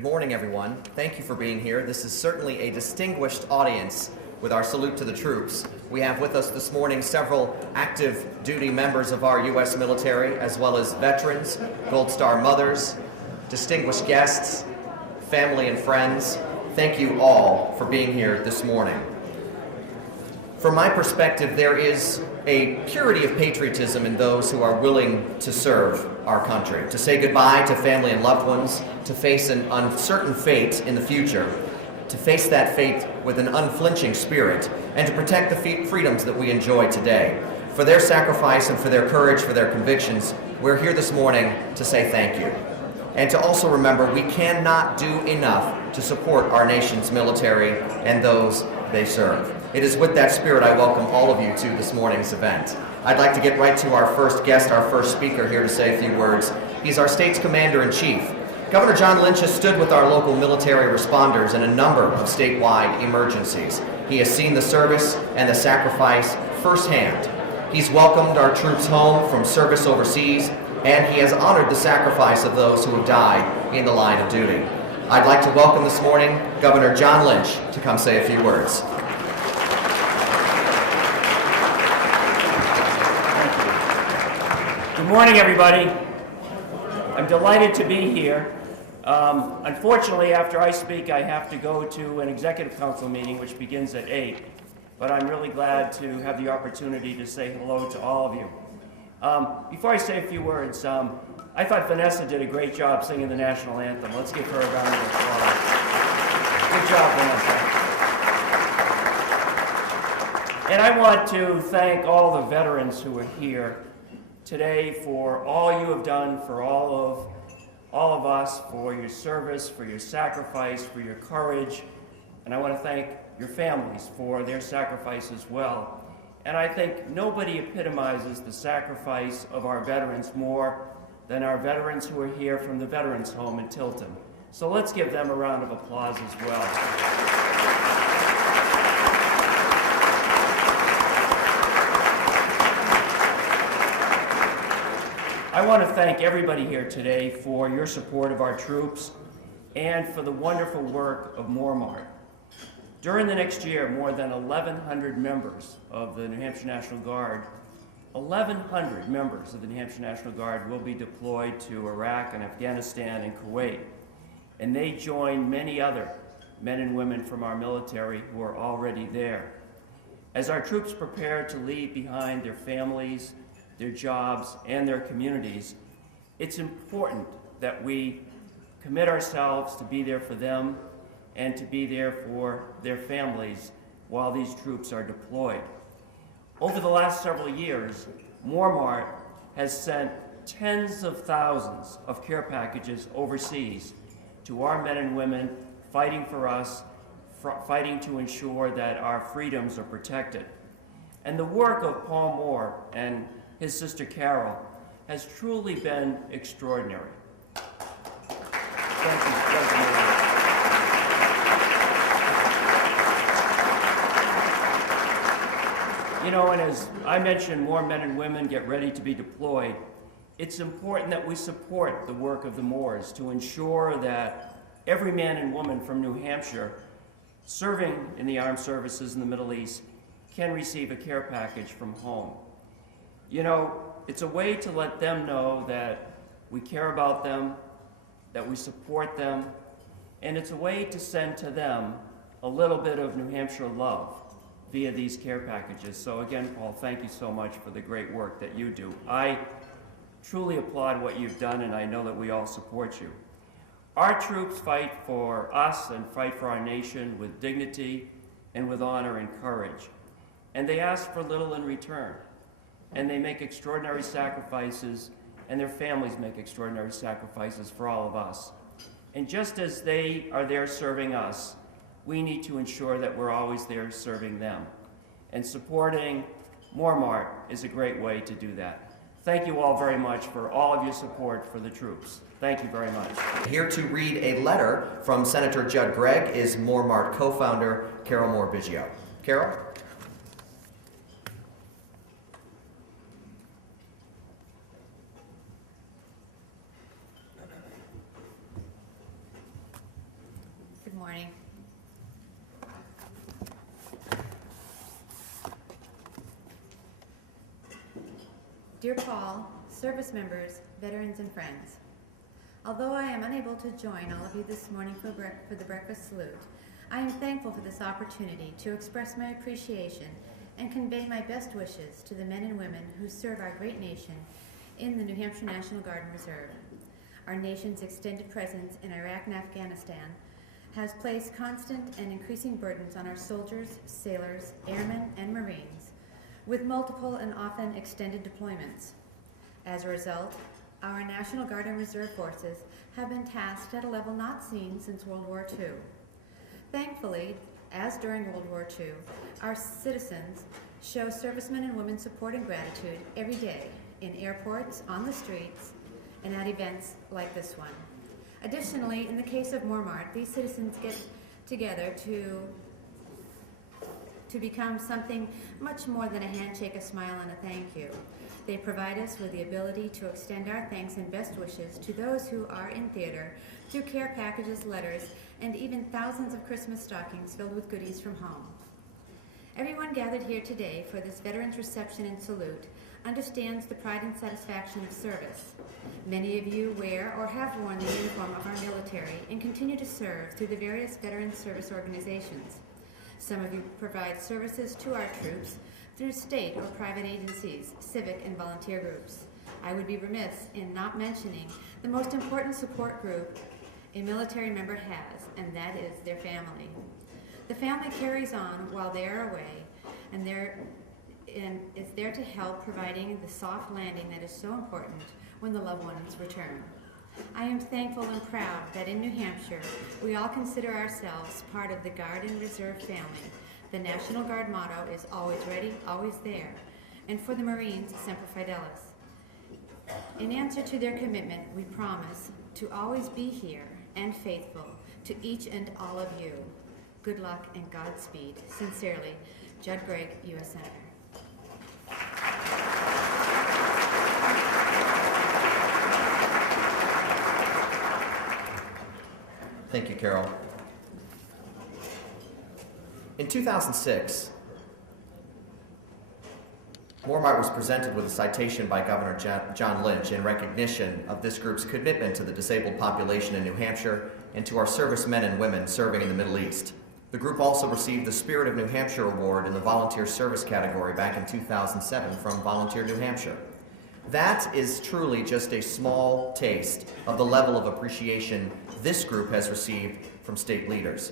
Good morning, everyone. Thank you for being here. This is certainly a distinguished audience with our salute to the troops. We have with us this morning several active duty members of our U.S. military, as well as veterans, Gold Star mothers, distinguished guests, family and friends. Thank you all for being here this morning. From my perspective, there is a purity of patriotism in those who are willing to serve our country, to say goodbye to family and loved ones, to face an uncertain fate in the future, to face that fate with an unflinching spirit, and to protect the freedoms that we enjoy today. For their sacrifice and for their courage, for their convictions, we're here this morning to say thank you. And to also remember we cannot do enough to support our nation's military and those they serve. It is with that spirit I welcome all of you to this morning's event. I'd like to get right to our first guest, our first speaker here to say a few words. He's our state's Commander-in-Chief. Governor John Lynch has stood with our local military responders in a number of statewide emergencies. He has seen the service and the sacrifice firsthand. He's welcomed our troops home from service overseas, and he has honored the sacrifice of those who have died in the line of duty. I'd like to welcome this morning Governor John Lynch to come say a few words. Good morning, everybody. I'm delighted to be here. Unfortunately, after I speak, I have to go to an executive council meeting, which begins at 8. But I'm really glad to have the opportunity to say hello to all of you. Before I say a few words, I thought Vanessa did a great job singing the national anthem. Let's give her a round of applause. Good job, Vanessa. And I want to thank all the veterans who are here today for all you have done for all of us, for your service, for your sacrifice, for your courage. And I want to thank your families for their sacrifice as well. And I think nobody epitomizes the sacrifice of our veterans more than our veterans who are here from the Veterans Home in Tilton. So let's give them a round of applause as well. I want to thank everybody here today for your support of our troops and for the wonderful work of MooreMart. During the next year, more than 1,100 members of the New Hampshire National Guard, 1,100 members of the New Hampshire National Guard will be deployed to Iraq and Afghanistan and Kuwait. And they join many other men and women from our military who are already there. As our troops prepare to leave behind their families, their jobs, and their communities, it's important that we commit ourselves to be there for them and to be there for their families while these troops are deployed. Over the last several years, MooreMart has sent tens of thousands of care packages overseas to our men and women fighting for us, fighting to ensure that our freedoms are protected. And the work of Paul Moore and his sister Carol has truly been extraordinary. Thank you. You know, and as I mentioned, more men and women get ready to be deployed. It's important that we support the work of the Moores to ensure that every man and woman from New Hampshire serving in the armed services in the Middle East can receive a care package from home. You know, it's a way to let them know that we care about them, that we support them, and it's a way to send to them a little bit of New Hampshire love via these care packages. So again, Paul, thank you so much for the great work that you do. I truly applaud what you've done, and I know that we all support you. Our troops fight for us and fight for our nation with dignity and with honor and courage. And they ask for little in return. And they make extraordinary sacrifices, and their families make extraordinary sacrifices for all of us. And just as they are there serving us, we need to ensure that we're always there serving them. And supporting MooreMart is a great way to do that. Thank you all very much for all of your support for the troops. Thank you very much. Here to read a letter from Senator Judd Gregg is MooreMart co-founder Carol Moore-Biggio. Carol? morning. Dear Paul, service members, veterans, and friends, although I am unable to join all of you this morning for the breakfast salute, I am thankful for this opportunity to express my appreciation and convey my best wishes to the men and women who serve our great nation in the New Hampshire National Guard and Reserve. Our nation's extended presence in Iraq and Afghanistan has placed constant and increasing burdens on our soldiers, sailors, airmen, and Marines, with multiple and often extended deployments. As a result, our National Guard and Reserve forces have been tasked at a level not seen since World War II. Thankfully, as during World War II, our citizens show servicemen and women support and gratitude every day in airports, on the streets, and at events like this one. Additionally, in the case of MooreMart, these citizens get together to become something much more than a handshake, a smile, and a thank you. They provide us with the ability to extend our thanks and best wishes to those who are in theater through care packages, letters, and even thousands of Christmas stockings filled with goodies from home. Everyone gathered here today for this Veterans Reception and Salute understands the pride and satisfaction of service. Many of you wear or have worn the uniform of our military and continue to serve through the various veteran service organizations. Some of you provide services to our troops through state or private agencies, civic and volunteer groups. I would be remiss in not mentioning the most important support group a military member has, and that is their family. The family carries on while they are away, and is there to help providing the soft landing that is so important when the loved ones return. I am thankful and proud that in New Hampshire, we all consider ourselves part of the Guard and Reserve family. The National Guard motto is always ready, always there, and for the Marines, Semper Fidelis. In answer to their commitment, we promise to always be here and faithful to each and all of you. Good luck and Godspeed. Sincerely, Judd Gregg, U.S. Senator. Thank you, Carol. In 2006, MooreMart was presented with a citation by Governor John Lynch in recognition of this group's commitment to the disabled population in New Hampshire and to our servicemen and women serving in the Middle East. The group also received the Spirit of New Hampshire Award in the Volunteer Service category back in 2007 from Volunteer New Hampshire. That is truly just a small taste of the level of appreciation this group has received from state leaders.